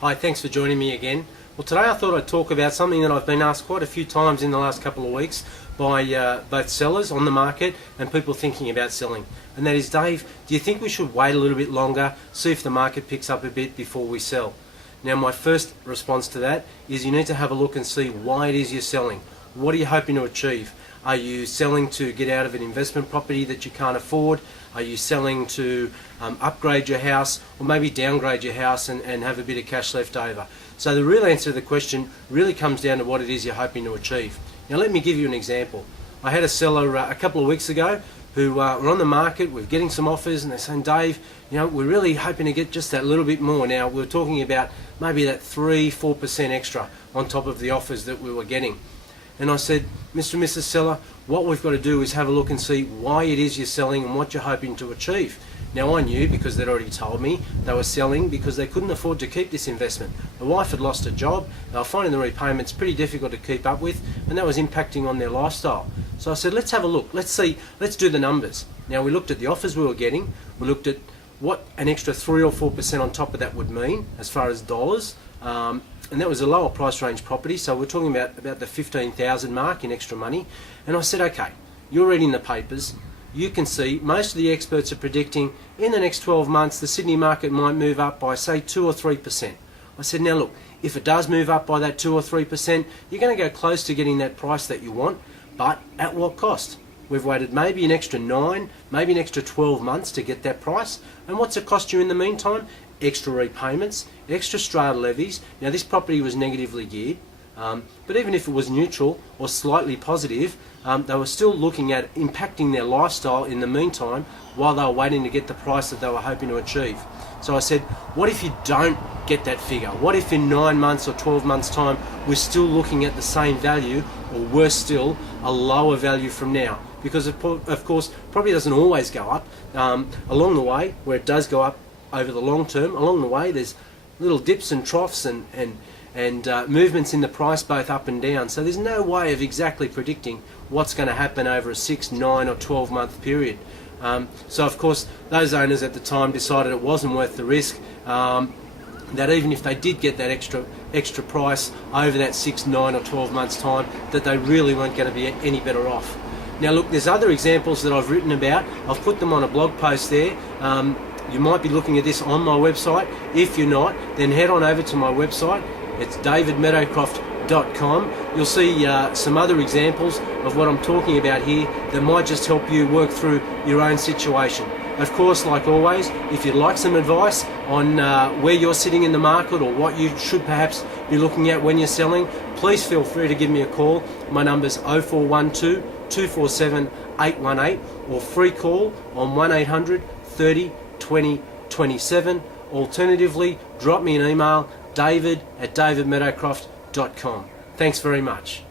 Hi, thanks for joining me again. Well, today I thought I'd talk about something that I've been asked quite a few times in the last couple of weeks by both sellers on the market and people thinking about selling. And that is, Dave, do you think we should wait a little bit longer, see if the market picks up a bit before we sell? Now, my first response to that is you need to have a look and see why it is you're selling. What are you hoping to achieve? Are you selling to get out of an investment property that you can't afford? Are you selling to upgrade your house, or maybe downgrade your house and have a bit of cash left over? So the real answer to the question really comes down to what it is you're hoping to achieve. Now let me give you an example. I had a seller a couple of weeks ago who were on the market, we're getting some offers, and they're saying, Dave, we're really hoping to get just that little bit more. Now we're talking about maybe that 3-4% extra on top of the offers that we were getting. And I said, Mr. and Mrs. Seller, what we've got to do is have a look and see why it is you're selling and what you're hoping to achieve. Now I knew, because they'd already told me, they were selling because they couldn't afford to keep this investment. The wife had lost her job, they were finding the repayments pretty difficult to keep up with, and that was impacting on their lifestyle. So I said, let's have a look, let's do the numbers. Now we looked at the offers we were getting, we looked at what an extra 3 or 4% on top of that would mean as far as dollars. And that was a lower price range property, so we're talking about the 15,000 mark in extra money. And I said, okay, you're reading the papers, you can see most of the experts are predicting in the next 12 months the Sydney market might move up by say 2 or 3%. I said, now look, if it does move up by that 2 or 3%, you're going to go close to getting that price that you want, but at what cost? We've waited maybe an extra 9, maybe an extra 12 months to get that price. And what's it cost you in the meantime? Extra repayments, extra strata levies. Now this property was negatively geared, but even if it was neutral or slightly positive, they were still looking at impacting their lifestyle in the meantime while they were waiting to get the price that they were hoping to achieve. So I said, what if you don't get that figure? What if in 9 months or 12 months time we're still looking at the same value, or worse still, a lower value from now? Because of course property doesn't always go up. Along the way, where it does go up over the long term, along the way there's little dips and troughs and movements in the price both up and down. So there's no way of exactly predicting what's going to happen over a 6, 9 or 12 month period. So of course those owners at the time decided it wasn't worth the risk, that even if they did get that extra price over that 6, 9 or 12 months time, that they really weren't going to be any better off. Now look, there's other examples that I've written about. I've put them on a blog post there. You might be looking at this on my website. If you're not, then head on over to my website. It's davidmeadowcroft.com. You'll see some other examples of what I'm talking about here that might just help you work through your own situation. Of course, like always, if you'd like some advice on where you're sitting in the market or what you should perhaps be looking at when you're selling, please feel free to give me a call. My number's 0412 247 818, or free call on 1800 30 20 27. Alternatively, drop me an email, david@davidmeadowcroft.com. Thanks very much.